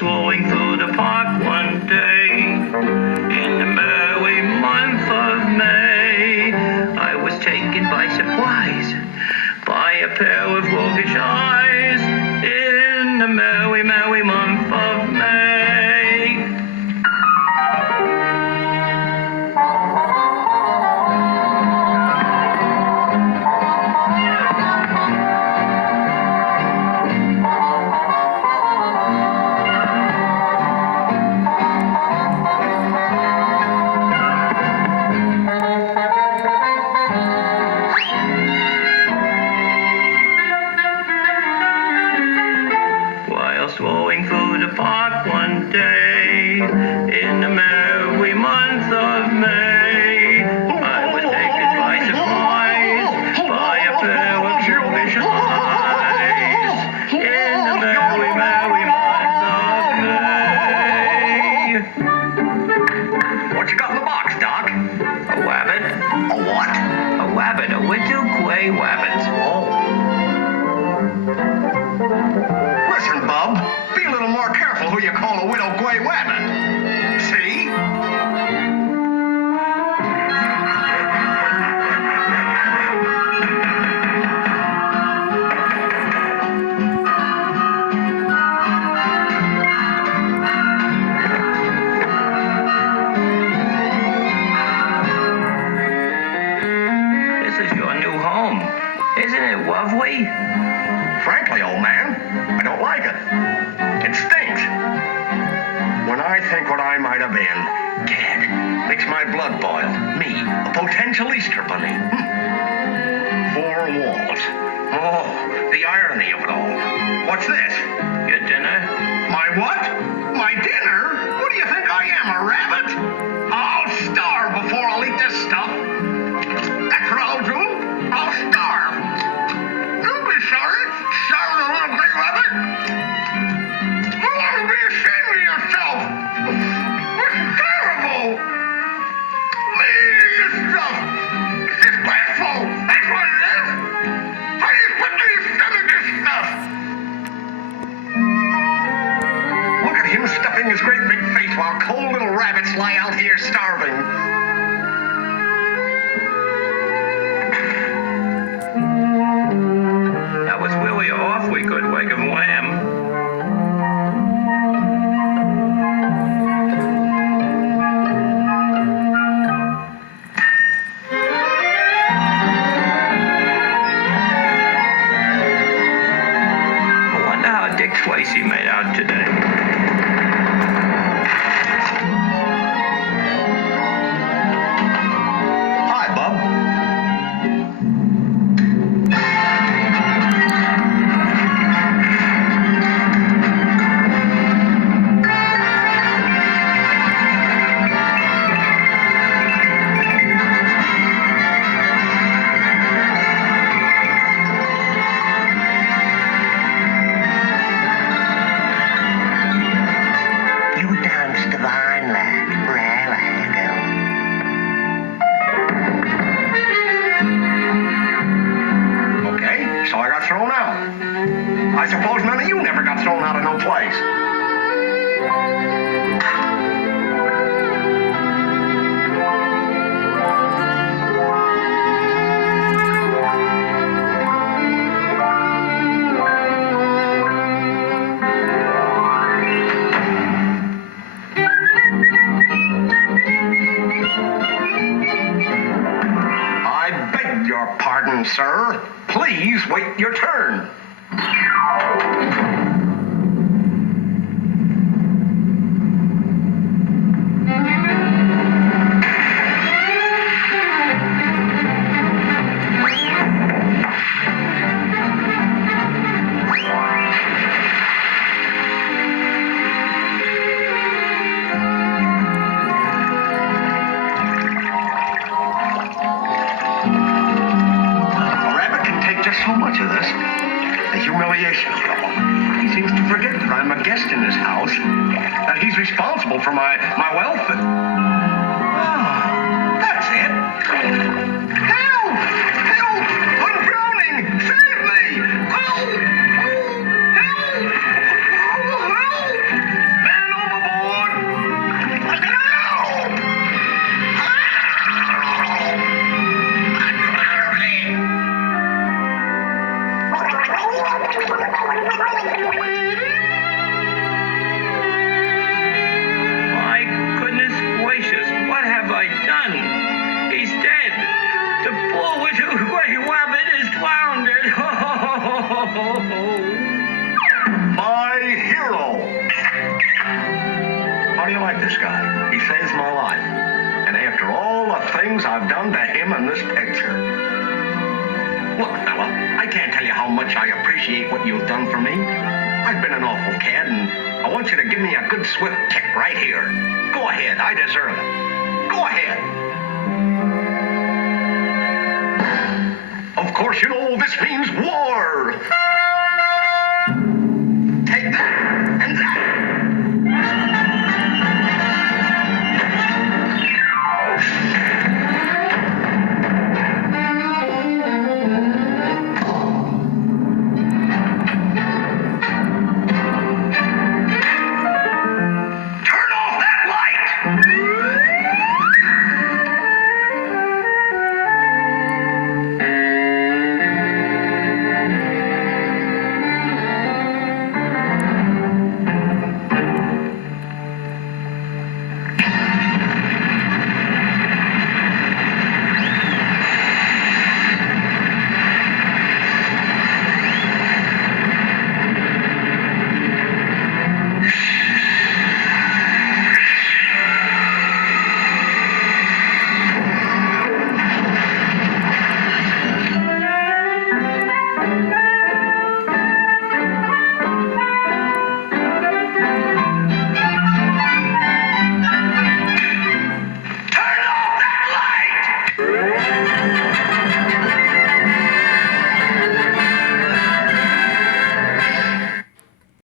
strolling through the park one day, in the merry month of May, I was taken by surprise by a pair of roguish eyes, in the merry, merry month of May. Strolling through the park one day, in the merry month of May, I was taken by surprise by a pair of roguish eyes, in the merry, merry month of May. What you got in the box, Doc? A rabbit. A what? A rabbit, a little gray rabbit. Oh. Listen, Bub, be a little more careful who you call a widow gray rabbit. See? This is your new home. Isn't it lovely? Frankly, old man, I don't like it. It stinks. When I think what I might have been, gad, makes my blood boil. Me, a potential Easter bunny. Four walls. Oh, the irony of it all. What's this? Your dinner? My what? My dinner? What do you think I am, a rabbit? I'll starve before I'll eat this stuff. That's what I'll do. I'll starve. Don't be sorry. Sorry, little gray rabbit. You ought to be ashamed of yourself. It's terrible. This stuff. It's disgraceful. That's what it is. How do you expect me to stomach this stuff? Look at him stuffing his great big face while cold little rabbits lie out here starving. That was really an awfully good leg of lamb. I wonder how Dick Tracy made out today. Hi, Bub. You dance divine, lad. Rare like a girl. Okay, so I got thrown out. I suppose none of you never got thrown out of no place. I beg your pardon, sir. Please wait your turn. A rabbit can take just so much of this. The humiliation of it all. He seems to forget that I'm a guest in his house, that he's responsible for my welfare. Ah, that's it. Help! Help! I'm drowning! Save me! Help! Help! Help! like this guy. He saves my life. And after all the things I've done to him in this picture. Look, fella, I can't tell you how much I appreciate what you've done for me. I've been an awful cad, and I want you to give me a good swift kick right here. Go ahead, I deserve it. Go ahead. Of course, you know this means war.